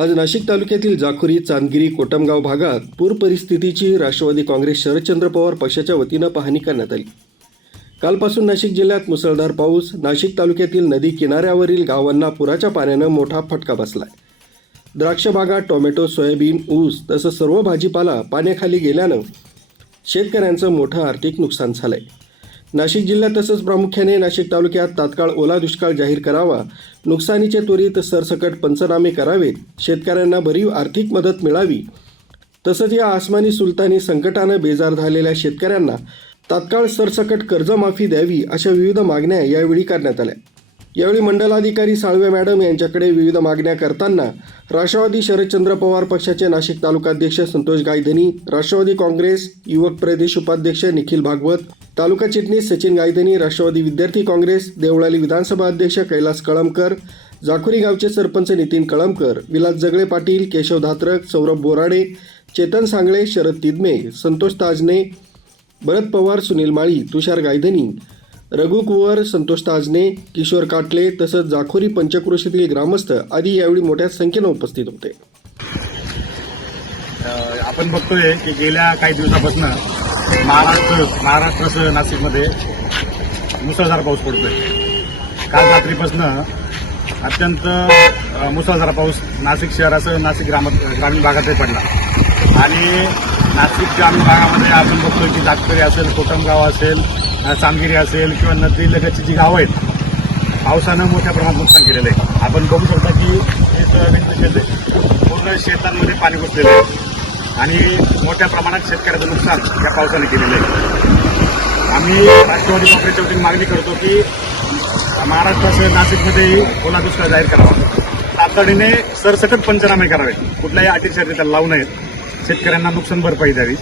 आज नाशिक तालुक्यातील जाखोरी, चांदगिरी, कोटमगाव भागात पूर परिस्थितीची राष्ट्रवादी काँग्रेस शरदचंद्र पवार पक्षाच्या वतीनं पाहणी करण्यात आली। कालपासून नाशिक जिल्ह्यात मुसळधार पाऊस, नाशिक तालुक्यातील नदी किनाऱ्यावरील गावांना पुराच्या पाण्यानं मोठा फटका बसलाय। द्राक्ष बागा, टोमॅटो, सोयाबीन, ऊस तसंच सर्व भाजीपाला पाण्याखाली गेल्यानं शेतकऱ्यांचं मोठं आर्थिक नुकसान झालंय। नाशिक जिल्ह्यात तसंच प्रामुख्याने नाशिक तालुक्यात तात्काळ ओला दुष्काळ जाहीर करावा, नुकसानीचे त्वरित सरसकट पंचनामे करावेत, शेतकऱ्यांना भरीव आर्थिक मदत मिळावी, तसंच या आसमानी सुलतानी संकटानं बेजार झालेल्या शेतकऱ्यांना तात्काळ सरसकट कर्जमाफी द्यावी अशा विविध मागण्या यावेळी करण्यात आल्या। यावेळी मंडलाधिकारी साळवे मॅडम यांच्याकडे विविध मागण्या करताना राष्ट्रवादी शरदचंद्र पवार पक्षाचे नाशिक तालुकाध्यक्ष संतोष गायधनी, राष्ट्रवादी काँग्रेस युवक प्रदेश उपाध्यक्ष निखिल भागवत, तालुका चिटणीस सचिन गायधनी, राष्ट्रवादी विद्यार्थी काँग्रेस देवळाली विधानसभा अध्यक्ष कैलास कळमकर, जाखोरी गावचे सरपंच नितीन कळमकर, विलास जगळे पाटील, केशव धात्रक, सौरभ बोराडे, चेतन सांगळे, शरद तिदमे, संतोष ताजने, भरत पवार, सुनील माळी, तुषार गायधनी, रघु कुवर, संतोष ताजने, किशोर काटले तसंच जाखोरी पंचक्रोशीतील ग्रामस्थ आदी यावेळी मोठ्या संख्येनं उपस्थित होते। आपण बघतोय की गेल्या काही दिवसापासून महाराष्ट्रासह नाशिकमध्ये मुसळधार पाऊस पडतोय। काल रात्रीपासून अत्यंत मुसळधार पाऊस नाशिक शहरासह नाशिक ग्रामीण भागातही पडला आणि नाशिक ग्रामीण भागामध्ये आपण बघतोय की जाखोरी असेल, कोटमगाव असेल, चांदगिरी असेल किंवा नदीलगतची जी गावं आहेत पावसानं मोठ्या प्रमाणात नुकसान केलेलं आहे। आपण बघू शकता की हे सोयाबीनचं शेत पूर्ण शेतांमध्ये पाणी घुसलेलं आहे आणि मोठ्या प्रमाणात शेतकऱ्याचं नुकसान या पावसाने केलेलं आहे। आम्ही राष्ट्रवादी काँग्रेसच्या वतीने मागणी करतो की महाराष्ट्रासह नाशिकमध्येही ओला दुष्काळ जाहीर करावा, तातडीने सरसकट पंचनामे करावे, कुठल्याही अटीशर्ती त्याला लावू नयेत, शेतकऱ्यांना नुकसान भरपाई द्यावी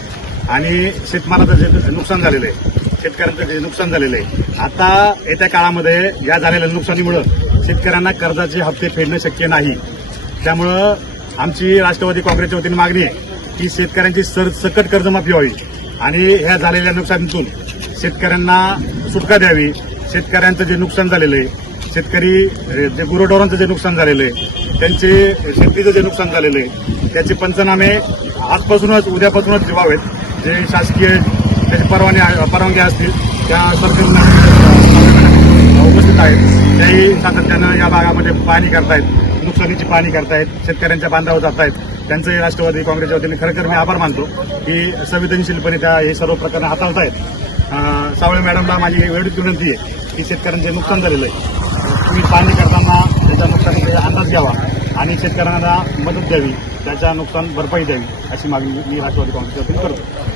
आणि शेतमालाचं जे नुकसान झालेलं आहे, शेतकऱ्यांचं जे नुकसान झालेलं आहे, आता येत्या काळामध्ये या झालेल्या नुकसानीमुळं शेतकऱ्यांना कर्जाचे हप्ते फेडणं शक्य नाही। त्यामुळं आमची राष्ट्रवादी काँग्रेसच्या वतीने मागणी आहे की शेतकऱ्यांची सरसकट कर्जमाफी व्हावी आणि ह्या झालेल्या नुकसानीतून शेतकऱ्यांना सुटका द्यावी। शेतकऱ्यांचं जे नुकसान झालेलं आहे, शेतकरी जे गुरंढोरांचं जे नुकसान झालेलं आहे, त्यांचे शेतीचं जे नुकसान झालेलं आहे त्याचे पंचनामे आजपासूनच उद्यापासूनच व्हावेत। जे शासकीय त्याची परवानगी असतील त्या सरकारने उपस्थित आहेत, त्याही सातत्यानं या भागामध्ये पाहणी करतायत, नुकसानीची पाहणी करतायत, शेतकऱ्यांच्या बांधावर जात आहेत। त्यांचंही राष्ट्रवादी काँग्रेसच्या वतीने खरंतर मी आभार मानतो की संवेदनशीलपणे त्या हे सर्व प्रकरण हाताळतायत। सावळे मॅडमला माझी एवढीच विनंती आहे की शेतकऱ्यांचे नुकसान झालेलं आहे, तुम्ही पाहणी करताना त्याच्या नुकसानीचा अंदाज घ्यावा आणि शेतकऱ्यांना मदत द्यावी, त्याच्या नुकसान भरपाई द्यावी अशी मागणी मी राष्ट्रवादी काँग्रेसच्या वतीने करतो।